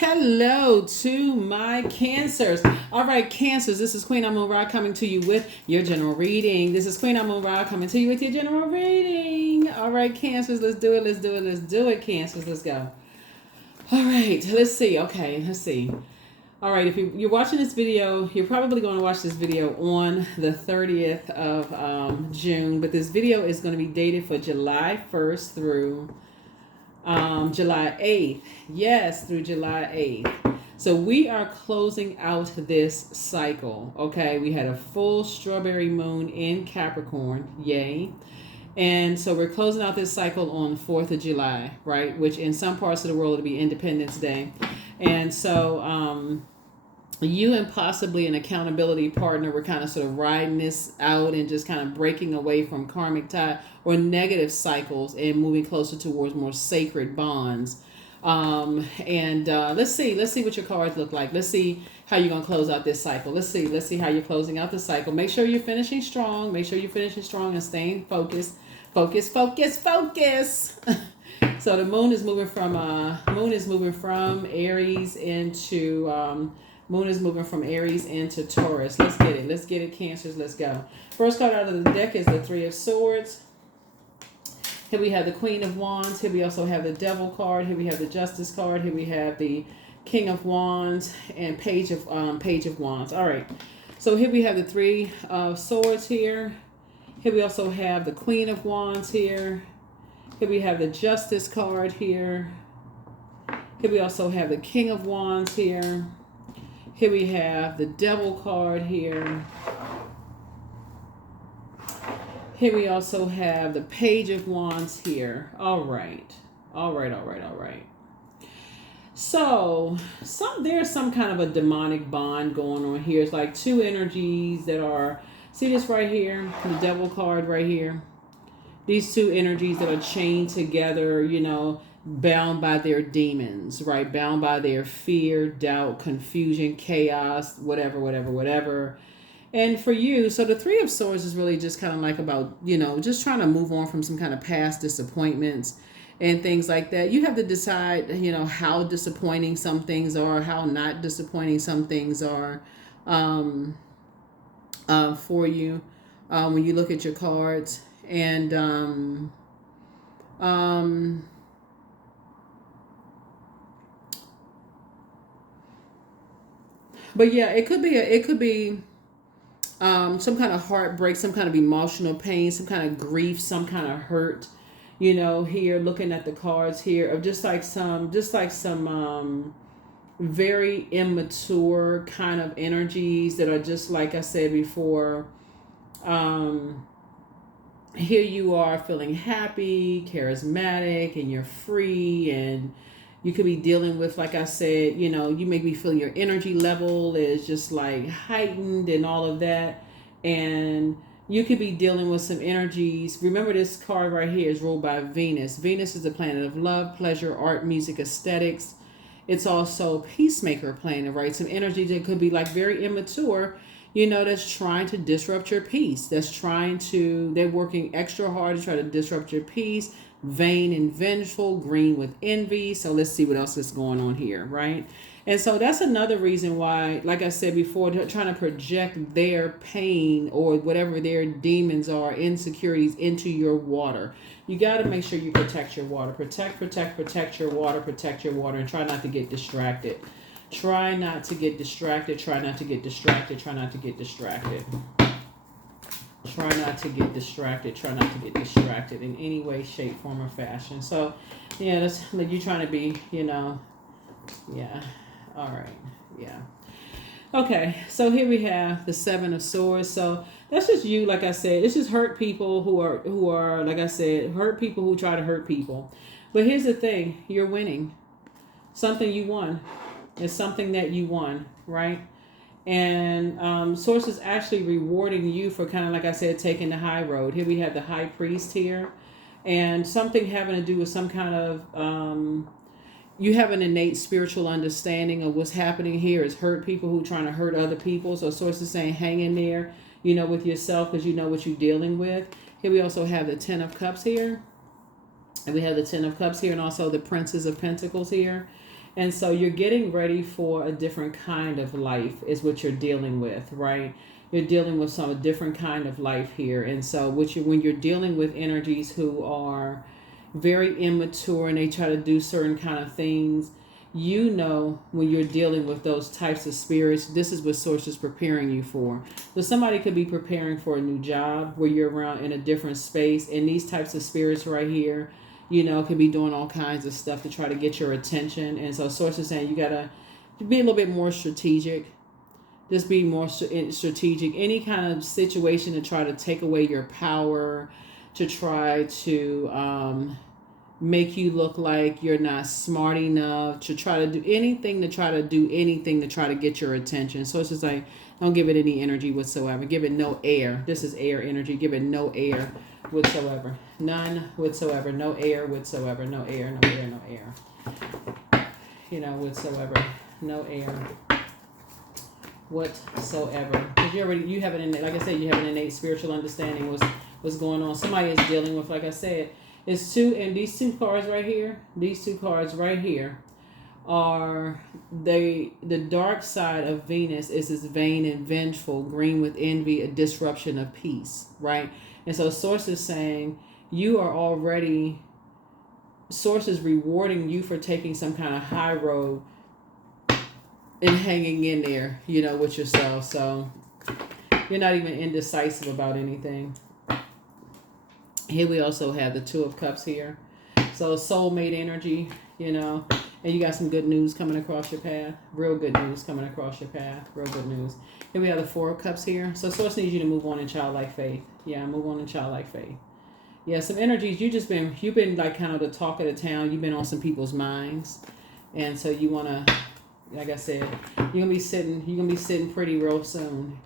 Hello to my Cancers. All right, Cancers, this is Queen Amun Ra coming to you with your general reading. This is Queen Amun Ra coming to you with your general reading. All right, Cancers, let's do it, let's do it, let's do it, Cancers, let's go. All right, let's see. Okay, let's see. All right, if you're watching this video, you're probably going to watch this video on the 30th of June, but this video is going to be dated for July 1st through July 8th. Yes, through July 8th. So we are closing out this cycle. Okay, we had a full strawberry moon in Capricorn. Yay. And so we're closing out this cycle on 4th of July, right? Which in some parts of the world it'll be Independence Day. And so you and possibly an accountability partner were kind of sort of riding this out and just kind of breaking away from karmic tie or negative cycles and moving closer towards more sacred bonds. Let's see what your cards look like. Let's see how you're going to close out this cycle. Let's see how you're closing out the cycle. Make sure you're finishing strong. Make sure you're finishing strong and staying focused. Focus. So the moon is moving from Aries into Moon is moving from Aries into Taurus. Let's get it, Cancers. Let's go. First card out of the deck is the Three of Swords. Here we have the Queen of Wands. Here we also have the Devil card. Here we have the Justice card. Here we have the King of Wands and Page of Wands. All right. So here we have the Three of Swords here. Here we also have the Queen of Wands here. Here we have the Justice card here. Here we also have the King of Wands here. Here we have the Devil card here. Here we also have the Page of Wands here. All right. So there's some kind of a demonic bond going on here. It's like two energies that are, see this right here, the Devil card right here. These two energies that are chained together, bound by their demons, right? Bound by their fear, doubt, confusion, chaos, whatever. And for you, so the Three of Swords is really just kind of like about, just trying to move on from some kind of past disappointments and things like that. You have to decide, how disappointing some things are, how not disappointing some things are for you when you look at your cards. And but yeah, it could be some kind of heartbreak, some kind of emotional pain, some kind of grief, some kind of hurt. Here looking at the cards here of just like some very immature kind of energies that are just like I said before. Here you are feeling happy, charismatic, and you're free, and you could be dealing with, like I said, you make me feel your energy level is just like heightened and all of that. And you could be dealing with some energies. Remember, this card right here is ruled by Venus. Venus is the planet of love, pleasure, art, music, aesthetics. It's also a peacemaker planet, right? Some energy that could be like very immature, that's trying to disrupt your peace. They're working extra hard to try to disrupt your peace. Vain and vengeful, green with envy. So let's see what else is going on here, right? And so that's another reason why, like I said before, they're trying to project their pain or whatever their demons are, insecurities into your water. You got to make sure you protect your water. Protect your water. Protect your water, and try not to get distracted. Try not to get distracted. Try not to get distracted. Try not to get distracted. Try not to get distracted. Try not to get distracted in any way, shape, form, or fashion. So, yeah, that's like you trying to be, yeah. All right. Yeah. Okay. So here we have the Seven of Swords. So that's just you. Like I said, it's just hurt people who are, like I said, hurt people who try to hurt people. But here's the thing. You're winning. Something you won. It's something that you won, right? And Source is actually rewarding you for kind of, like I said, taking the high road. Here we have the High Priest here. And something having to do with some kind of, you have an innate spiritual understanding of what's happening here. Is hurt people who are trying to hurt other people. So Source is saying hang in there, with yourself, because you know what you're dealing with. Here we also have the Ten of Cups here. And we have the Ten of Cups here, and also the Princess of Pentacles here. And so you're getting ready for a different kind of life is what you're dealing with, right? You're dealing with some different kind of life here. And so when you're dealing with energies who are very immature and they try to do certain kind of things, you know, when you're dealing with those types of spirits, this is what source is preparing you for. So somebody could be preparing for a new job where you're around in a different space, and these types of spirits right here, you know, could be doing all kinds of stuff to try to get your attention. And so source is saying you gotta be a little bit more strategic. Just be more strategic. Any kind of situation to try to take away your power, to try to make you look like you're not smart enough, to try to do anything to try to get your attention. So it's just like, don't give it any energy whatsoever. Give it no air. This is air energy. Give it no air whatsoever. None whatsoever. No air whatsoever. No air, no air, no air. You know, whatsoever. No air whatsoever. Because you have an innate, like I said, you have an innate spiritual understanding what's going on. Somebody is dealing with, like I said, it's two, and these two cards right here, are the dark side of Venus is this vain and vengeful, green with envy, a disruption of peace, right? And so source is saying you are already, source is rewarding you for taking some kind of high road and hanging in there, you know, with yourself. So you're not even indecisive about anything. Here we also have the Two of Cups here. So soulmate energy, you know, and you got some good news coming across your path. Real good news coming across your path. Real good news. Here we have the Four of Cups here. So source needs you to move on in childlike faith. Yeah, move on in childlike faith. Yeah, some energies. You've been like kind of the talk of the town. You've been on some people's minds. And so you want to, like I said, you're gonna be sitting pretty real soon.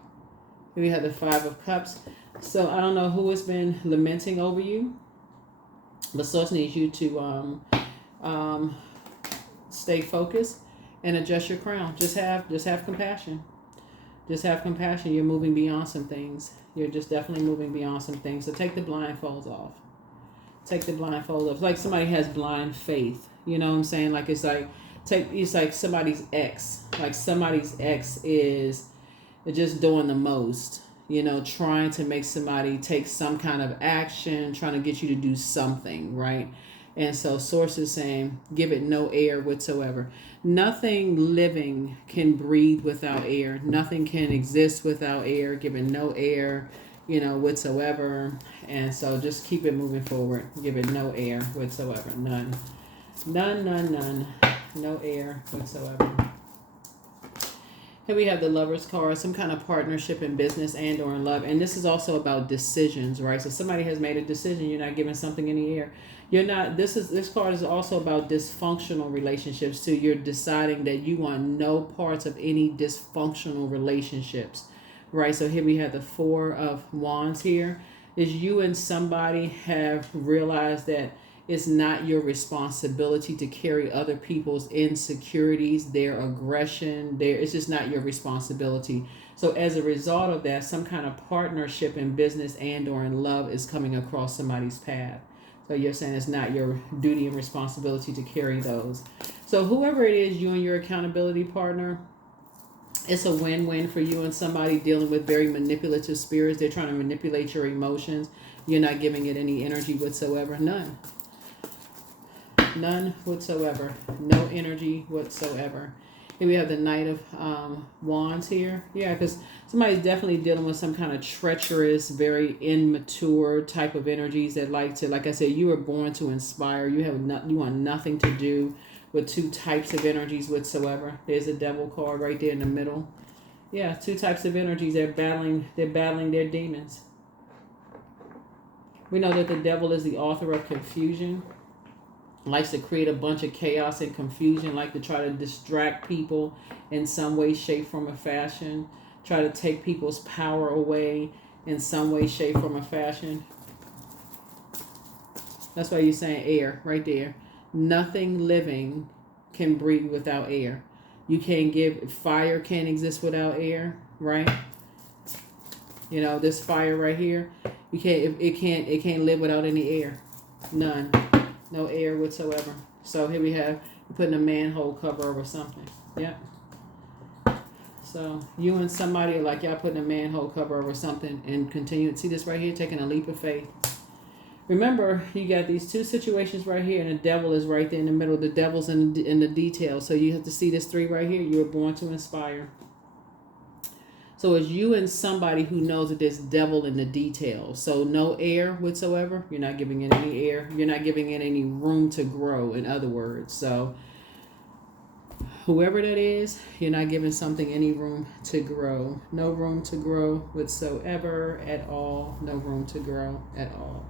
Here we have the Five of Cups. So I don't know who has been lamenting over you, but source needs you to stay focused and adjust your crown. Just have compassion. Just have compassion. You're moving beyond some things. You're just definitely moving beyond some things. So take the blindfolds off. Take the blindfold off. It's like somebody has blind faith. You know what I'm saying? Like it's like somebody's ex. Like somebody's ex is just doing the most. You know, trying to make somebody take some kind of action, trying to get you to do something, right? And so source is saying, give it no air whatsoever. Nothing living can breathe without air. Nothing can exist without air. Give it no air, you know, whatsoever. And so just keep it moving forward. Give it no air whatsoever. None. None, none, none. No air whatsoever. Here we have the Lover's card, some kind of partnership in business and or in love. And this is also about decisions, right? So somebody has made a decision. You're not giving something in the air. You're not, this card is also about dysfunctional relationships too. You're deciding that you want no parts of any dysfunctional relationships, right? So here we have the Four of Wands here. Is you and somebody have realized that it's not your responsibility to carry other people's insecurities, their aggression. It's just not your responsibility. So as a result of that, some kind of partnership in business and or in love is coming across somebody's path. So you're saying it's not your duty and responsibility to carry those. So whoever it is, you and your accountability partner, it's a win-win for you and somebody dealing with very manipulative spirits. They're trying to manipulate your emotions. You're not giving it any energy whatsoever. None. None whatsoever. No energy whatsoever. Here we have the Knight of Wands here. Yeah, because somebody's definitely dealing with some kind of treacherous, very immature type of energies that like to, like I said, you were born to inspire. You want nothing to do with two types of energies whatsoever. There's a Devil card right there in the middle. Yeah, two types of energies. They're battling their demons. We know that the devil is the author of confusion. Likes to create a bunch of chaos and confusion, like to try to distract people in some way, shape, form, or fashion. Try to take people's power away in some way, shape, form, or fashion. That's why you're saying air right there. Nothing living can breathe without air. You can't give, fire can't exist without air, right? You know, this fire right here, it can't live without any air. None. No air whatsoever. So here we have Putting a manhole cover over something. Yep. So you and somebody are like y'all putting a manhole cover over something and continue. See this right here, taking a leap of faith. Remember, you got these two situations right here, and the devil is right there in the middle. The devil's in the details. So you have to see this 3 right here. You were born to inspire. So it's you and somebody who knows that there's devil in the details. So no air whatsoever. You're not giving it any air. You're not giving it any room to grow, in other words. So whoever that is, you're not giving something any room to grow. No room to grow whatsoever at all. No room to grow at all.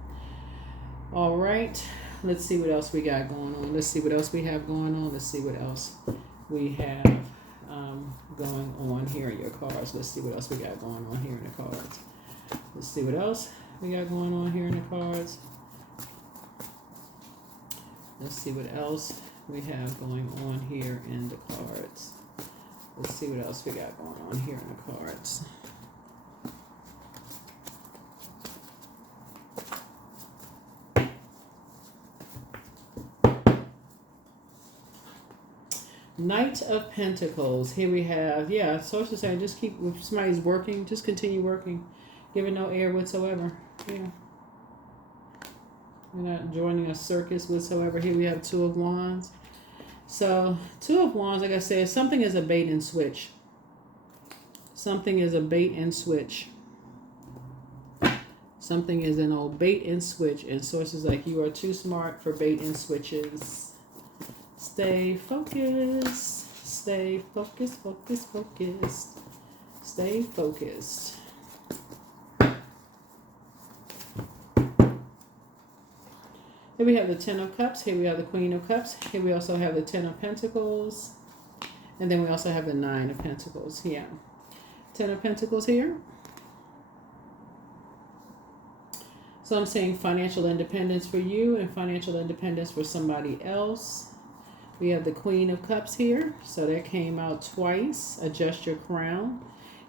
All right. Let's see what else we got going on. Let's see what else we have going on. Let's see what else we have going on here in your cards. Let's see what else we got going on here in the cards. Let's see what else we got going on here in the cards. Let's see what else we have going on here in the cards. Let's see what else we got going on here in the cards. Knight of Pentacles. Here we have, yeah, sources saying just keep, if somebody's working, just continue working. Give it no air whatsoever. Yeah. We're not joining a circus whatsoever. Here we have 2 of Wands. So 2 of Wands, like I said, something is a bait and switch. Something is a bait and switch. Something is an old bait and switch. And sources like you are too smart for bait and switches. Stay focused. Stay focused, focused, focused. Stay focused. Here we have the 10 of Cups. Here we have the Queen of Cups. Here we also have the 10 of Pentacles. And then we also have the 9 of Pentacles. Yeah. 10 of Pentacles here. So I'm saying financial independence for you and financial independence for somebody else. We have the Queen of Cups here. So that came out twice. Adjust your crown.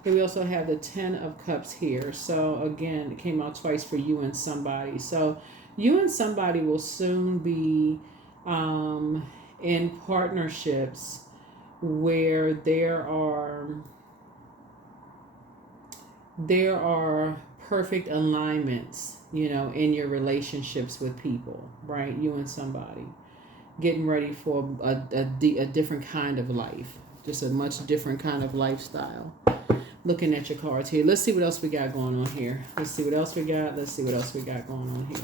Here we also have the 10 of Cups here. So again, it came out twice for you and somebody. So you and somebody will soon be in partnerships where there are perfect alignments, you know, in your relationships with people, right? You and somebody getting ready for a different kind of life, just a much different kind of lifestyle. Looking at your cards here. Let's see what else we got going on here. Let's see what else we got. Let's see what else we got going on here.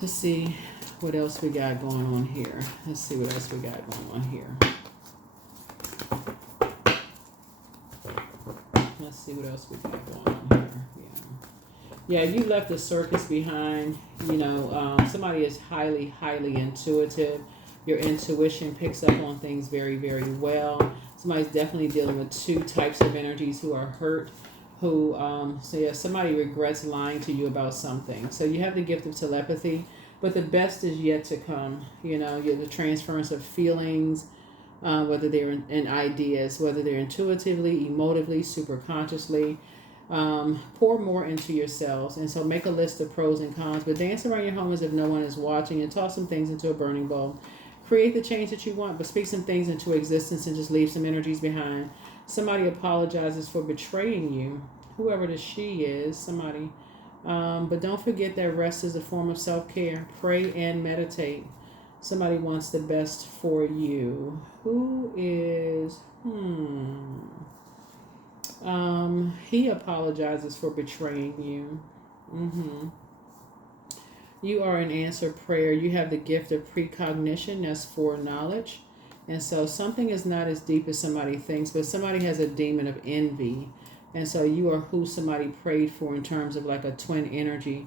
Let's see what else we got going on here. Let's see what else we got going on here. Let's see what else we got going on here. Yeah, you left the circus behind. You know, somebody is highly, highly intuitive. Your intuition picks up on things very, very well. Somebody's definitely dealing with 2 types of energies who are hurt. So yeah, somebody regrets lying to you about something. So you have the gift of telepathy, but the best is yet to come. You know, you're the transference of feelings, whether they're in ideas, whether they're intuitively, emotively, superconsciously. Pour more into yourselves. And so make a list of pros and cons, but dance around your home as if no one is watching and toss some things into a burning bowl. Create the change that you want, but speak some things into existence and just leave some energies behind. Somebody apologizes for betraying you, whoever the she is, somebody. But don't forget that rest is a form of self-care. Pray and meditate. Somebody wants the best for you. Who is, he apologizes for betraying you. You are an answered prayer. You have the gift of precognition. That's foreknowledge. And so something is not as deep as somebody thinks, but somebody has a demon of envy. And so you are who somebody prayed for in terms of like a twin energy.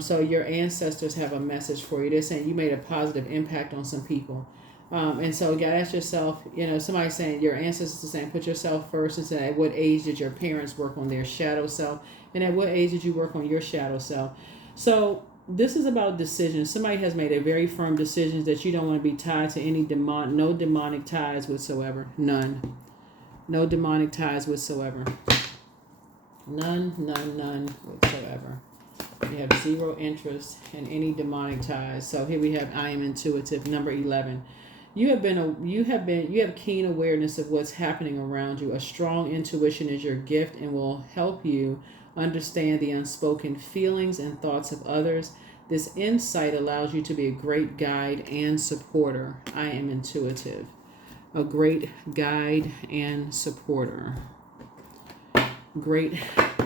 So your ancestors have a message for you. They're saying you made a positive impact on some people. And so you gotta ask yourself, you know, somebody's saying, your ancestors are saying, put yourself first, and say, at what age did your parents work on their shadow self? And at what age did you work on your shadow self? So this is about decisions. Somebody has made a very firm decision that you don't want to be tied to any no demonic ties whatsoever. None. No demonic ties whatsoever. None whatsoever. You have 0 interest in any demonic ties. So here we have I am intuitive, number 11. You have keen awareness of what's happening around you. A strong intuition is your gift and will help you understand the unspoken feelings and thoughts of others. This insight allows you to be a great guide and supporter. I am intuitive. A great guide and supporter. Great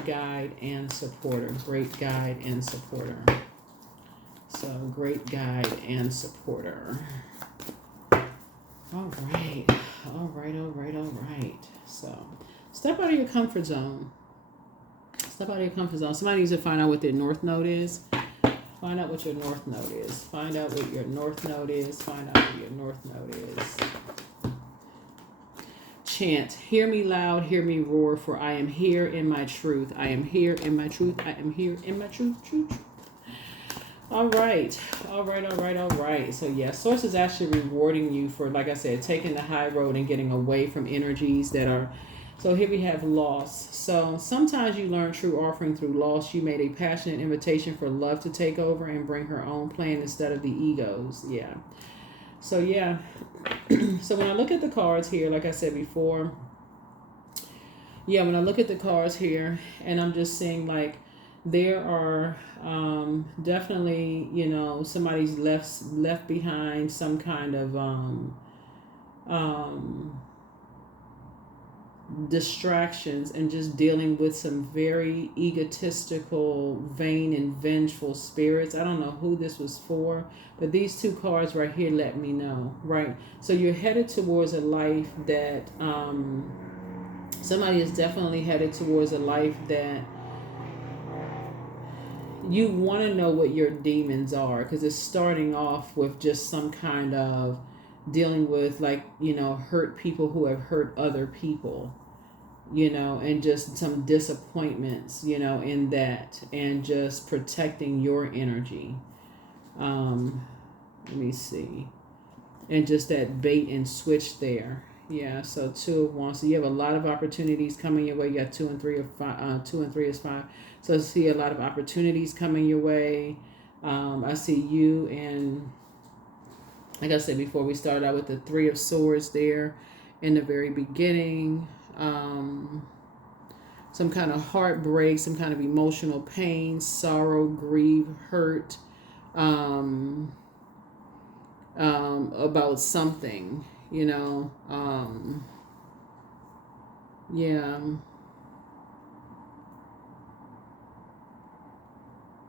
guide and supporter. Great guide and supporter. So, great guide and supporter. All right. All right, all right, all right. So, step out of your comfort zone. Step out of your comfort zone. Somebody needs to find out what their north node is. Find out what your north node is. Find out what your north node is. Find out what your north node is. Chant, hear me loud, hear me roar, for I am here in my truth. I am here in my truth. I am here in my truth. Truth. All right. All right, all right, all right. So, yeah, Source is actually rewarding you for, like I said, taking the high road and getting away from energies that are. So, here we have loss. So, sometimes you learn true offering through loss. You made a passionate invitation for love to take over and bring her own plan instead of the egos. Yeah. So, yeah. So, when I look at the cards here, like I said before, yeah, when I look at the cards here, and I'm just seeing, like, there are definitely, you know, somebody's left behind some kind of distractions and just dealing with some very egotistical, vain, and vengeful spirits. I don't know who this was for, but these two cards right here let me know, right? So you're headed towards a life that somebody is definitely headed towards a life that you want to know what your demons are, because it's starting off with just some kind of dealing with, like, you know, hurt people who have hurt other people, you know, and just some disappointments, you know, in that, and just protecting your energy. Let me see. And just that bait and switch there. Yeah, so 2 of Wands. So you have a lot of opportunities coming your way. You got 2 and 3 of 5. 2 and 3 is 5. So I see a lot of opportunities coming your way. I see you, and like I said before, we started out with the 3 of Swords there in the very beginning. Some kind of heartbreak, some kind of emotional pain, sorrow, grief, hurt, about something, you know. Yeah.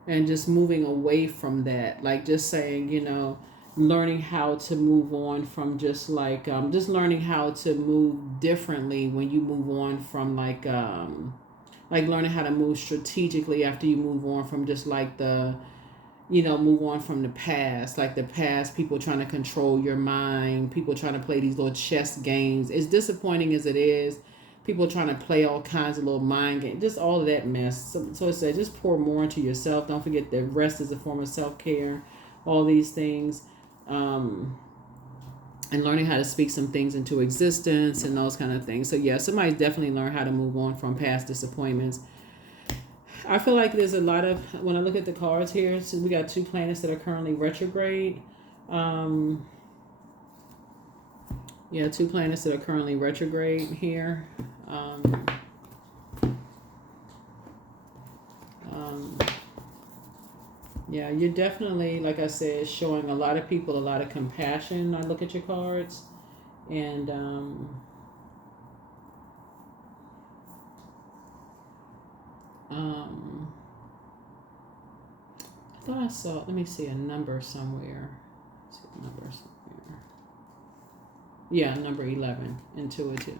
And just moving away from that, like just saying, you know, learning how to move on from just like just learning how to move differently when you move on from like learning how to move strategically after you move on from just like the, you know, move on from the past, like the past, people trying to control your mind, people trying to play these little chess games. As disappointing as it is, people trying to play all kinds of little mind games, just all of that mess. So it says just pour more into yourself. Don't forget that rest is a form of self-care, all these things. And learning how to speak some things into existence and those kind of things. So yeah, somebody's definitely learned how to move on from past disappointments. I feel like there's a lot of, when I look at the cards here, so we got 2 planets that are currently retrograde. Yeah, 2 planets that are currently retrograde here. Yeah, you're definitely, like I said, showing a lot of people a lot of compassion. I look at your cards, and I thought I saw, let me see a number somewhere. Let's see a number somewhere. Yeah, number 11, intuitive.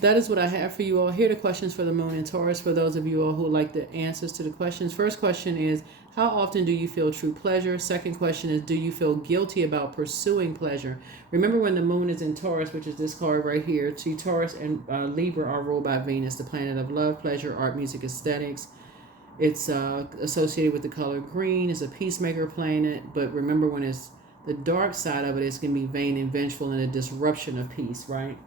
That is what I have for you all. Here are the questions for the Moon in Taurus, for those of you all who like the answers to the questions. First question is, how often do you feel true pleasure? Second question is, do you feel guilty about pursuing pleasure? Remember, when the Moon is in Taurus, which is this card right here, see, Taurus and Libra are ruled by Venus, the planet of love, pleasure, art, music, aesthetics. It's associated with the color green. It's a peacemaker planet, but remember, when it's the dark side of it, it's going to be vain and vengeful and a disruption of peace, right?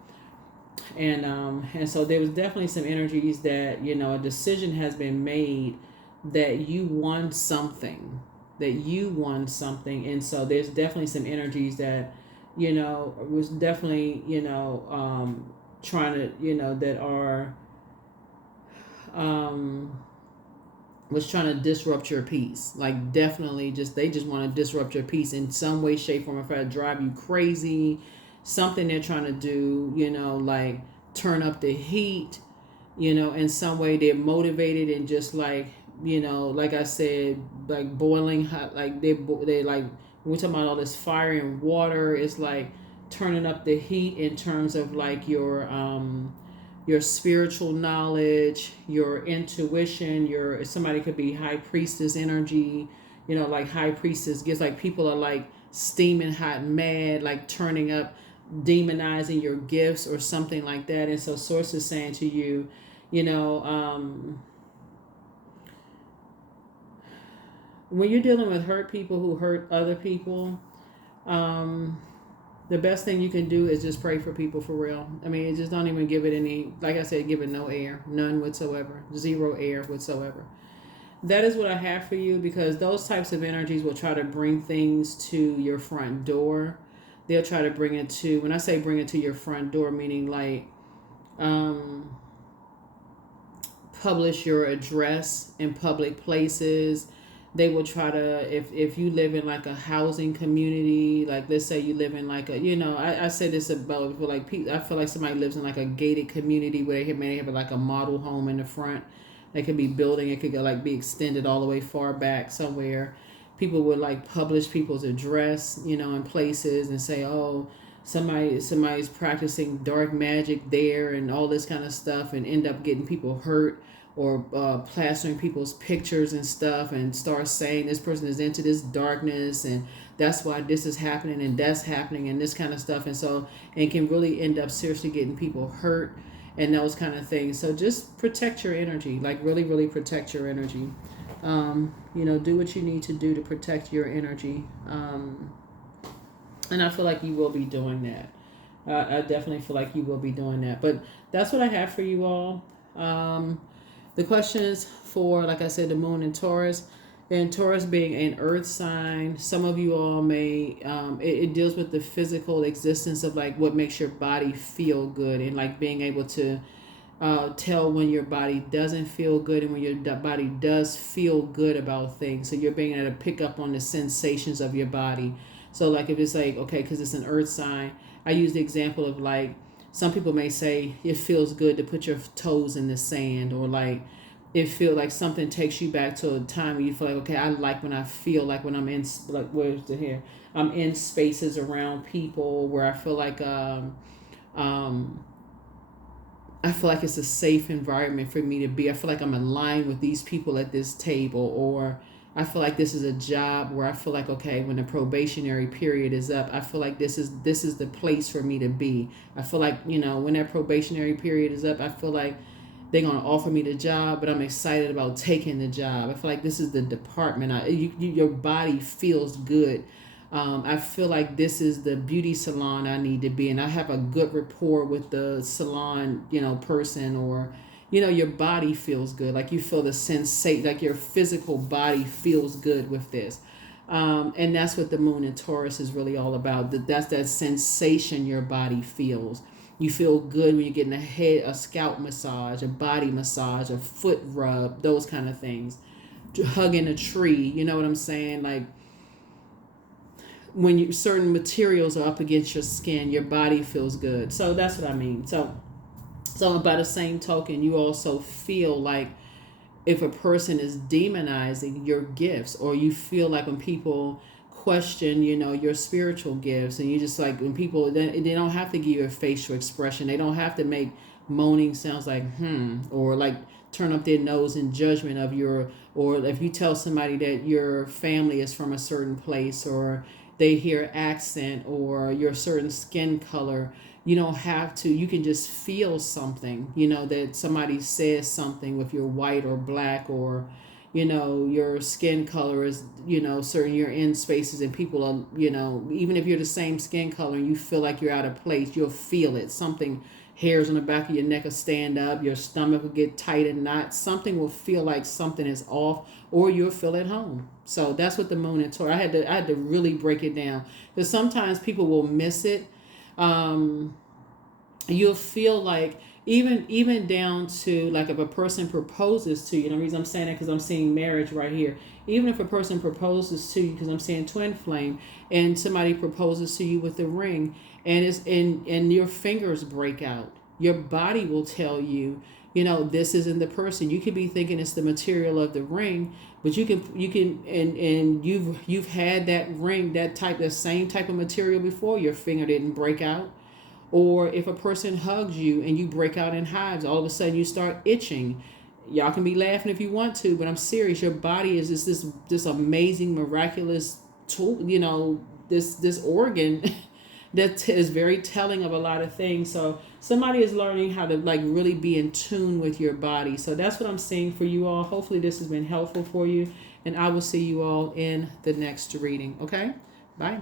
And so there was definitely some energies that, you know, a decision has been made that you won something, that you won something. And so there's definitely some energies that, you know, was definitely, you know, trying to, you know, that are, um, was trying to disrupt your peace. Like definitely just, they just want to disrupt your peace in some way, shape, form, or fashion, drive you crazy. Something they're trying to do, you know, like turn up the heat, you know, in some way. They're motivated and just like, you know, like I said, like boiling hot, like they like, when we're talking about all this fire and water, it's like turning up the heat in terms of like your spiritual knowledge, your intuition, your, somebody could be high priestess energy, you know, like high priestess gets, like people are like steaming hot and mad, like turning up, demonizing your gifts or something like that. And so source is saying to you, you know, when you're dealing with hurt people who hurt other people, um, the best thing you can do is just pray for people for real. I mean, just don't even give it any, like I said, give it no air, none whatsoever, zero air whatsoever. That is what I have for you, because those types of energies will try to bring things to your front door. They'll try to bring it to, when I say bring it to your front door, meaning like um, publish your address in public places. They will try to, if you live in like a housing community, like let's say you live in like a, you know, I said this about, for like people, I feel like somebody lives in like a gated community where they have like a model home in the front. They could be building, it could go like be extended all the way far back somewhere. People would like publish people's address, you know, in places and say, oh, somebody's practicing dark magic there and all this kind of stuff, and end up getting people hurt, or plastering people's pictures and stuff, and start saying this person is into this darkness and that's why this is happening and that's happening and this kind of stuff. And so it can really end up seriously getting people hurt and those kind of things. So just protect your energy, like really, really protect your energy. You know, do what you need to do to protect your energy. And I feel like you will be doing that. I definitely feel like you will be doing that. But that's what I have for you all. The questions for, like I said, the moon and Taurus. And Taurus being an earth sign, some of you all may, it deals with the physical existence of like what makes your body feel good, and like being able to tell when your body doesn't feel good and when your body does feel good about things. So you're being able to pick up on the sensations of your body. So like if it's like, okay, because it's an earth sign, I use the example of like, some people may say it feels good to put your toes in the sand, or like it feel like something takes you back to a time where you feel like, okay, I like when I feel like when I'm in, like, where's the here, I'm in spaces around people where I feel like I feel like it's a safe environment for me to be. I feel like I'm aligned with these people at this table, or I feel like this is a job where I feel like, okay, when the probationary period is up, I feel like this is the place for me to be. I feel like, you know, when that probationary period is up, I feel like they're going to offer me the job, but I'm excited about taking the job. I feel like this is the department. Your body feels good. I feel like this is the beauty salon I need to be in. I have a good rapport with the salon, you know, person, or, you know, your body feels good. Like you feel the sensate, like your physical body feels good with this. And that's what the moon in Taurus is really all about. That's that sensation your body feels. You feel good when you're getting a scalp massage, a body massage, a foot rub, those kind of things. Hugging a tree, you know what I'm saying? Like when you, certain materials are up against your skin, your body feels good. So that's what I mean. So by the same token, you also feel like if a person is demonizing your gifts, or you feel like when people question, you know, your spiritual gifts, and you just like when people, they don't have to give you a facial expression. They don't have to make moaning sounds like or like turn up their nose in judgment of your, or if you tell somebody that your family is from a certain place, or they hear accent, or your certain skin color, you don't have to, you can just feel something, you know, that somebody says something with your white or black, or, you know, your skin color is, you know, certain, you're in spaces and people are, you know, even if you're the same skin color and you feel like you're out of place, you'll feel it. Something hairs on the back of your neck will stand up, your stomach will get tight and knot. Something will feel like something is off, or you'll feel at home. So that's what the moon and Taurus. I had to really break it down, because sometimes people will miss it. You'll feel like, even down to like, if a person proposes to you, and the reason I'm saying that, because I'm seeing marriage right here. Even if a person proposes to you, because I'm seeing twin flame, and somebody proposes to you with a ring, and and your fingers break out, your body will tell you, this isn't the person. You could be thinking it's the material of the ring, but you can and you've had that ring, that same type of material before. Your finger didn't break out. Or if a person hugs you and you break out in hives, all of a sudden you start itching. Y'all can be laughing if you want to, but I'm serious. Your body is this amazing, miraculous tool, this organ that is very telling of a lot of things. So somebody is learning how to like really be in tune with your body. So that's what I'm seeing for you all. Hopefully this has been helpful for you, and I will see you all in the next reading. Okay? Bye.